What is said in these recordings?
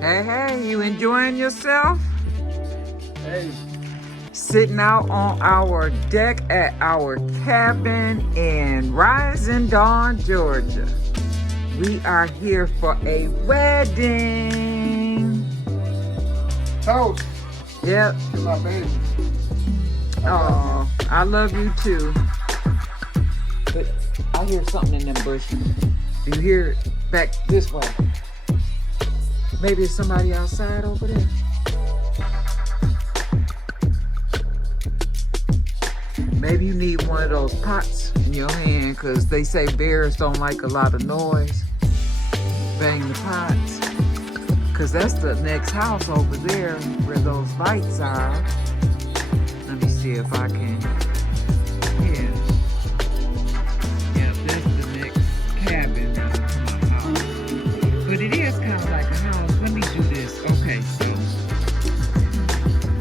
Hey, hey, you enjoying yourself? Hey. Sitting out on our deck at our cabin in Rising Fawn, Georgia. We are here for a wedding. Toast. Yep. You're my baby. Oh, I love you too. But I hear something in them bushes. Do you hear it back this way? Maybe it's somebody outside over there. Maybe you need one of those pots in your hand because they say bears don't like a lot of noise. Bang the pots. Because that's the next house over there where those lights are. Let me see if I can. Yeah. Yeah, that's the next cabin to my house. But it is kind of like a house. Let me do this. Okay, so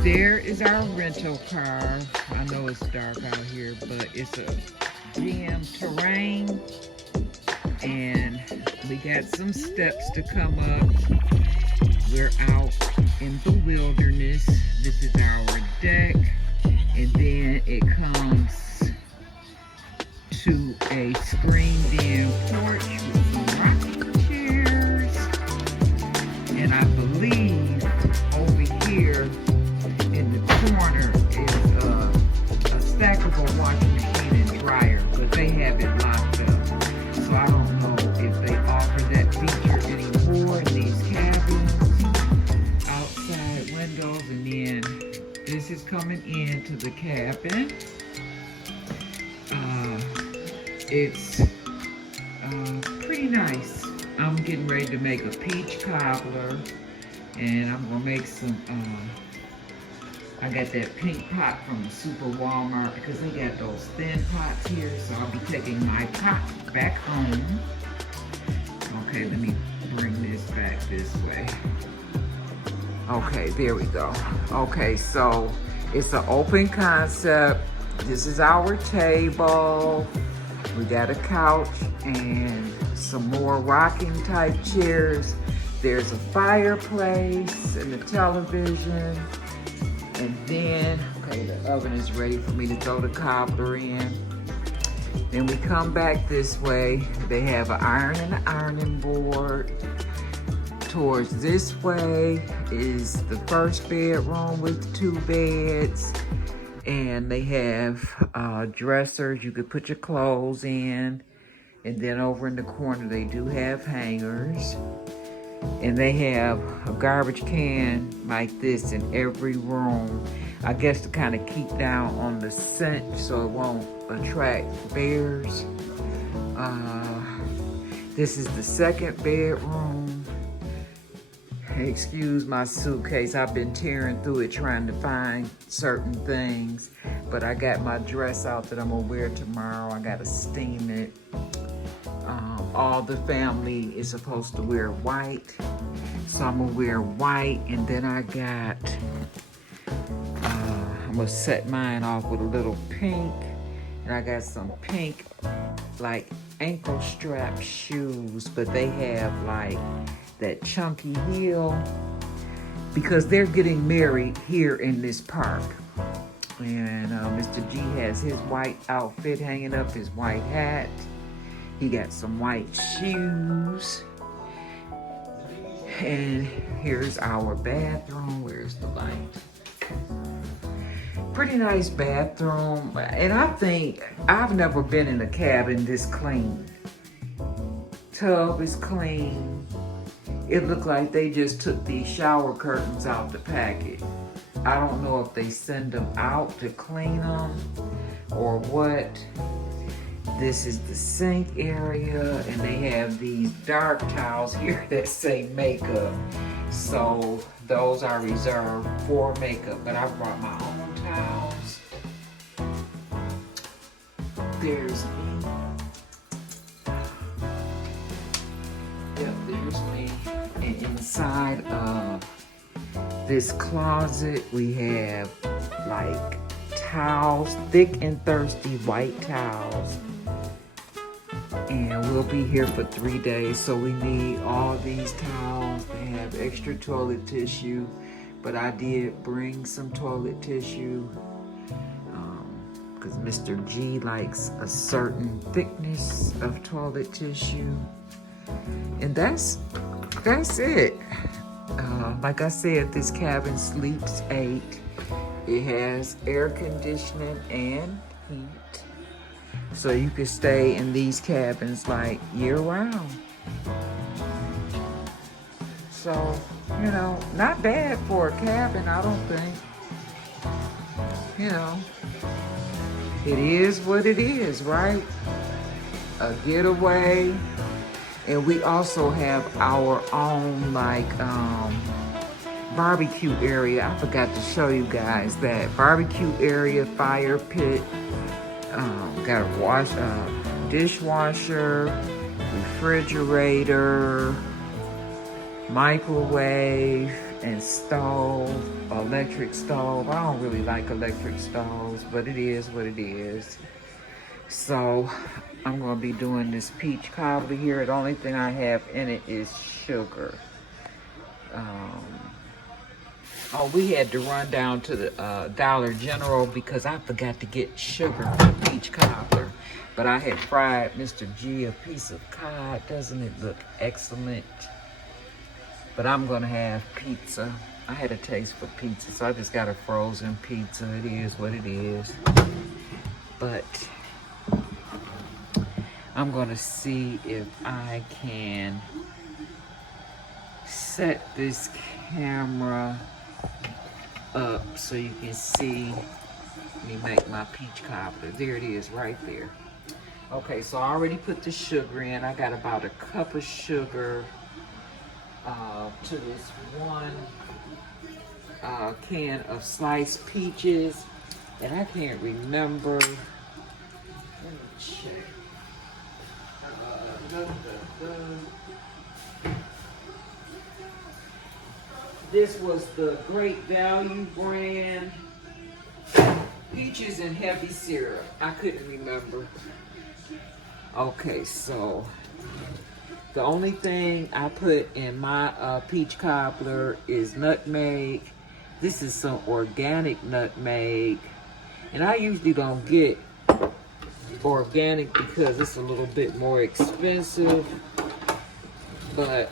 there is our rental car. I know it's dark out here, but it's a GM Terrain. And we got some steps to come up. We're out in the wilderness. This is our deck. And then it comes to a screened-in porch with some rocking chairs. And I believe over here in the corner is a stackable washing machine and dryer, but they have it locked up. So I don't know if they offer that feature anymore in these cabins. Outside windows, and then this is coming into the cabin. It's pretty nice. I'm getting ready to make a peach cobbler, and I'm gonna make some, I got that pink pot from the Super Walmart because they got those thin pots here, so I'll be taking my pot back home. Okay, let me bring this back this way. Okay, there we go. Okay, so it's an open concept. This is our table. We got a couch and some more rocking type chairs. There's a fireplace and a television. And then, okay, the oven is ready for me to throw the cobbler in. Then we come back this way. They have an iron and an ironing board. Towards this way is the first bedroom with 2 beds. And they have dressers you could put your clothes in. And then over in the corner, they do have hangers. And they have a garbage can like this in every room. I guess to kind of keep down on the scent so it won't attract bears. This is the second bedroom. Excuse my suitcase. I've been tearing through it trying to find certain things. But I got my dress out that I'm gonna wear tomorrow. I gotta steam it. All the family is supposed to wear white. So I'm gonna wear white, and then I got, I'm gonna set mine off with a little pink. And I got some pink, like ankle strap shoes, but they have like that chunky heel because they're getting married here in this park. And Mr. G has his white outfit hanging up, his white hat. He got some white shoes. And here's our bathroom. Where's the light? Pretty nice bathroom. And I think I've never been in a cabin this clean. Tub is clean. It looked like they just took these shower curtains out the packet. I don't know if they send them out to clean them or what. This is the sink area, and they have these dark towels here that say makeup. So those are reserved for makeup, but I brought my own towels. There's me. Yep, there's me. And inside of this closet, we have like towels, thick and thirsty white towels. And we'll be here for 3 days, so we need all these towels. They have extra toilet tissue, but I did bring some toilet tissue because Mr. G likes a certain thickness of toilet tissue. And that's it. Like I said, this cabin sleeps 8. It has air conditioning and heat. So you can stay in these cabins like year round. So, you know, not bad for a cabin, I don't think. You know, it is what it is, right? A getaway. And we also have our own like barbecue area. I forgot to show you guys that barbecue area, fire pit. Got a dishwasher, refrigerator, microwave, and stove, electric stove. I don't really like electric stoves, but it is what it is. So I'm gonna be doing this peach cobbler here. The only thing I have in it is sugar. Oh, we had to run down to the Dollar General because I forgot to get sugar for peach cobbler. But I had fried Mr. G a piece of cod. Doesn't it look excellent? But I'm gonna have pizza. I had a taste for pizza, so I just got a frozen pizza. It is what it is. But I'm gonna see if I can set this camera up so you can see me make my peach cobbler. There it is right there. Okay, so I already put the sugar in. I got about a cup of sugar to this one can of sliced peaches, and I can't remember. Let me check. This was the Great Value brand peaches and heavy syrup. I couldn't remember. Okay, so the only thing I put in my peach cobbler is nutmeg. This is some organic nutmeg, and I usually don't get organic because it's a little bit more expensive, but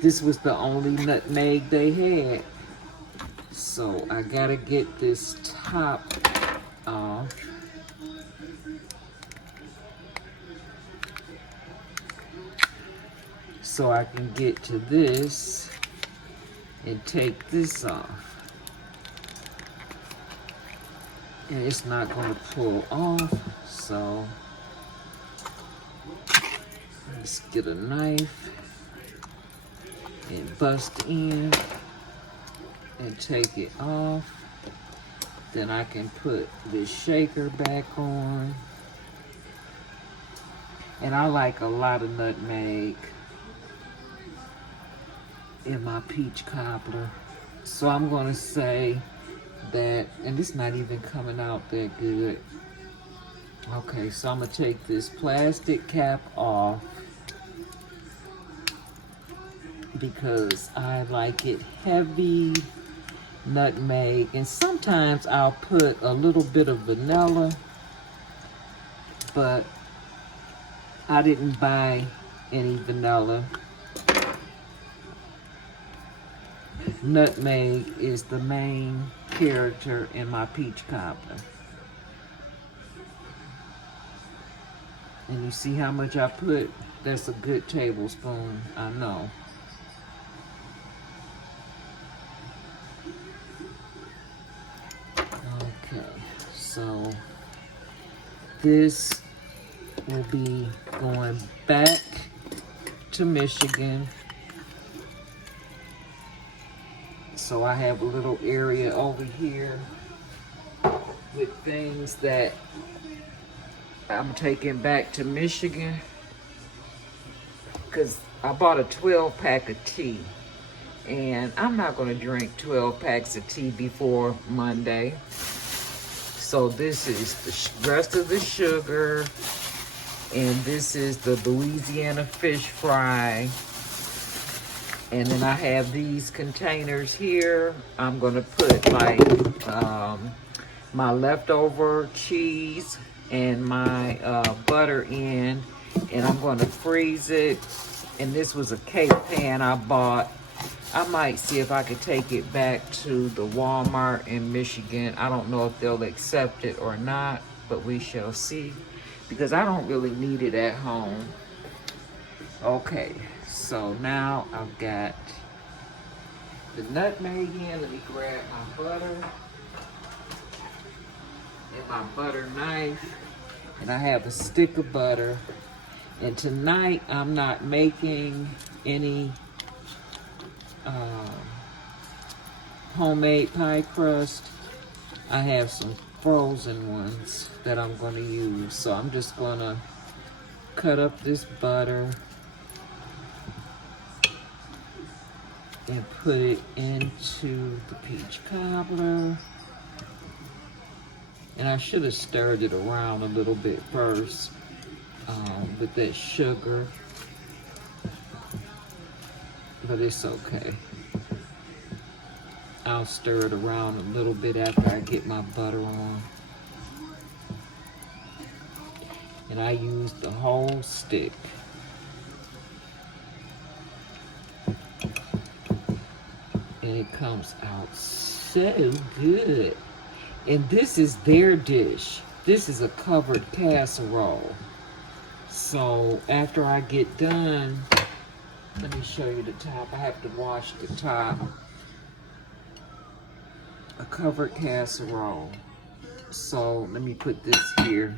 this was the only nutmeg they had. So I gotta get this top off. So I can get to this and take this off. And it's not gonna pull off, so let's get a knife and bust in and take it off. Then I can put this shaker back on. And I like a lot of nutmeg in my peach cobbler. So I'm gonna say that, and it's not even coming out that good. Okay, so I'm gonna take this plastic cap off because I like it heavy nutmeg, and sometimes I'll put a little bit of vanilla, but I didn't buy any vanilla. Nutmeg is the main character in my peach cobbler. And you see how much I put? That's a good tablespoon, I know. Okay, so this will be going back to Michigan. So I have a little area over here with things that I'm taking back to Michigan because I bought a 12-pack of tea, and I'm not going to drink 12 packs of tea before Monday. So this is the rest of the sugar, and this is the Louisiana fish fry. And then I have these containers here. I'm gonna put like my leftover cheese and my butter in, and I'm gonna freeze it. And this was a cake pan I bought. I might see if I could take it back to the Walmart in Michigan. I don't know if they'll accept it or not, but we shall see, because I don't really need it at home. Okay, so now I've got the nutmeg in. Let me grab my butter and my butter knife. And I have a stick of butter. And tonight I'm not making any homemade pie crust. I have some frozen ones that I'm going to use. So I'm just going to cut up this butter and put it into the peach cobbler. And I should have stirred it around a little bit first with that sugar, but it's okay. I'll stir it around a little bit after I get my butter on. And I use the whole stick. And it comes out so good. And this is their dish. This is a covered casserole. So after I get done, let me show you the top. I have to wash the top. A covered casserole. So let me put this here.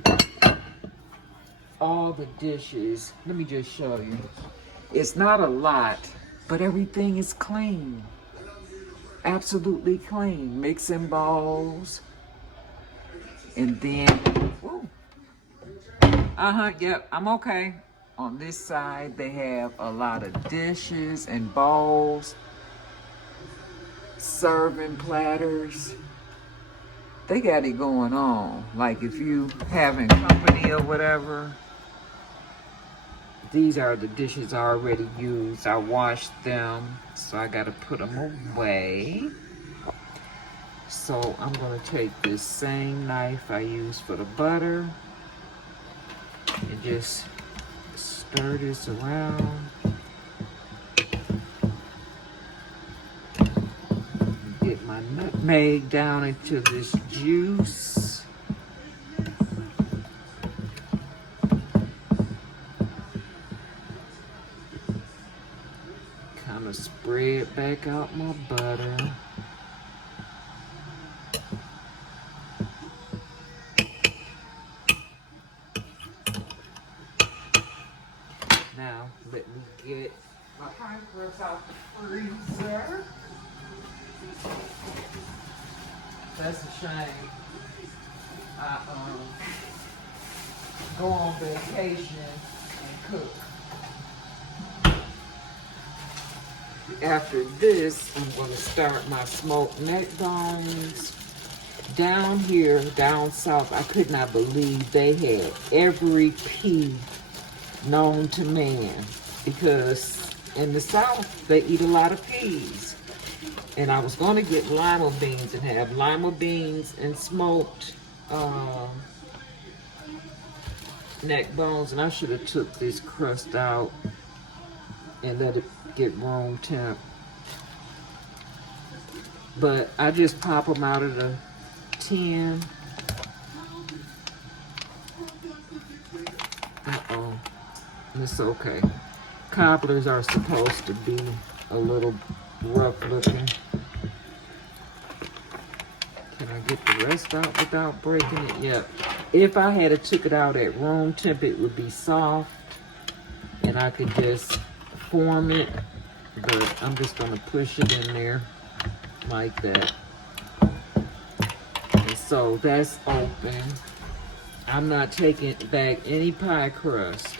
All the dishes, let me just show you. It's not a lot, but everything is clean. Absolutely clean. Mixing bowls. And then, ooh. Yep, I'm okay. On this side, they have a lot of dishes and bowls, serving platters. They got it going on. Like if you having company or whatever, these are the dishes I already used. I washed them, so I gotta put them away. So I'm gonna take this same knife I used for the butter and just stir this around. Get my nutmeg down into this juice. Kind of spread back out my butter. Now, let me get my pie crust out the freezer. That's a shame. I go on vacation and cook. After this, I'm going to start my smoked neck bones. Down here, down south, I could not believe they had every pea known to man, because in the south they eat a lot of peas. And I was going to get lima beans and have lima beans and smoked neck bones, and I should have took this crust out and let it get room temp. But I just pop them out of the tin. It's okay. Cobblers are supposed to be a little rough looking. Can I get the rest out without breaking it? Yep. If I had took it out at room temp, it would be soft and I could just form it, but I'm just gonna push it in there like that. And so that's open. I'm not taking back any pie crust.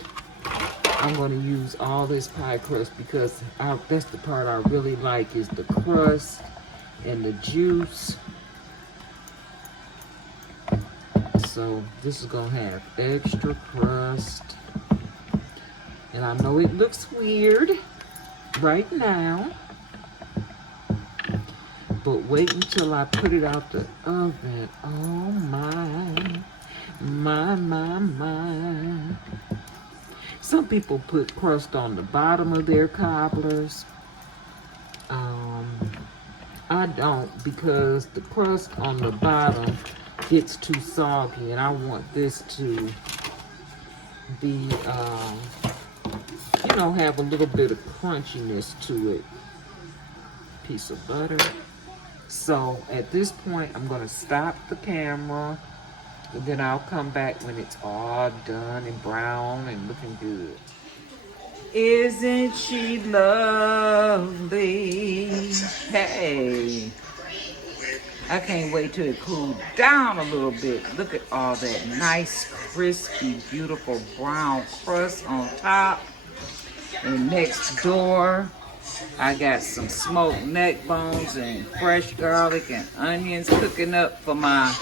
I'm going to use all this pie crust because that's the part I really like, is the crust and the juice. So this is gonna have extra crust. And I know it looks weird right now, but wait until I put it out the oven. Oh my. Some people put crust on the bottom of their cobblers. I don't, because the crust on the bottom gets too soggy, and I want this to be, you know, have a little bit of crunchiness to it. Piece of butter. So at this point, I'm gonna stop the camera, and then I'll come back when it's all done and brown and looking good. Isn't she lovely? Hey, I can't wait till it cools down a little bit. Look at all that nice, crispy, beautiful brown crust on top. And next door, I got some smoked neck bones and fresh garlic and onions cooking up for my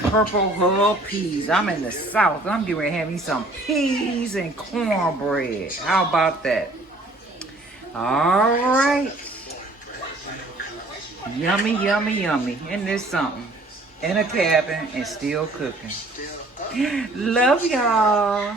purple hull peas. I'm in the South. I'm getting ready to have me some peas and cornbread. How about that? All right. Yummy, yummy, yummy. And there's something in a cabin and still cooking. Love y'all.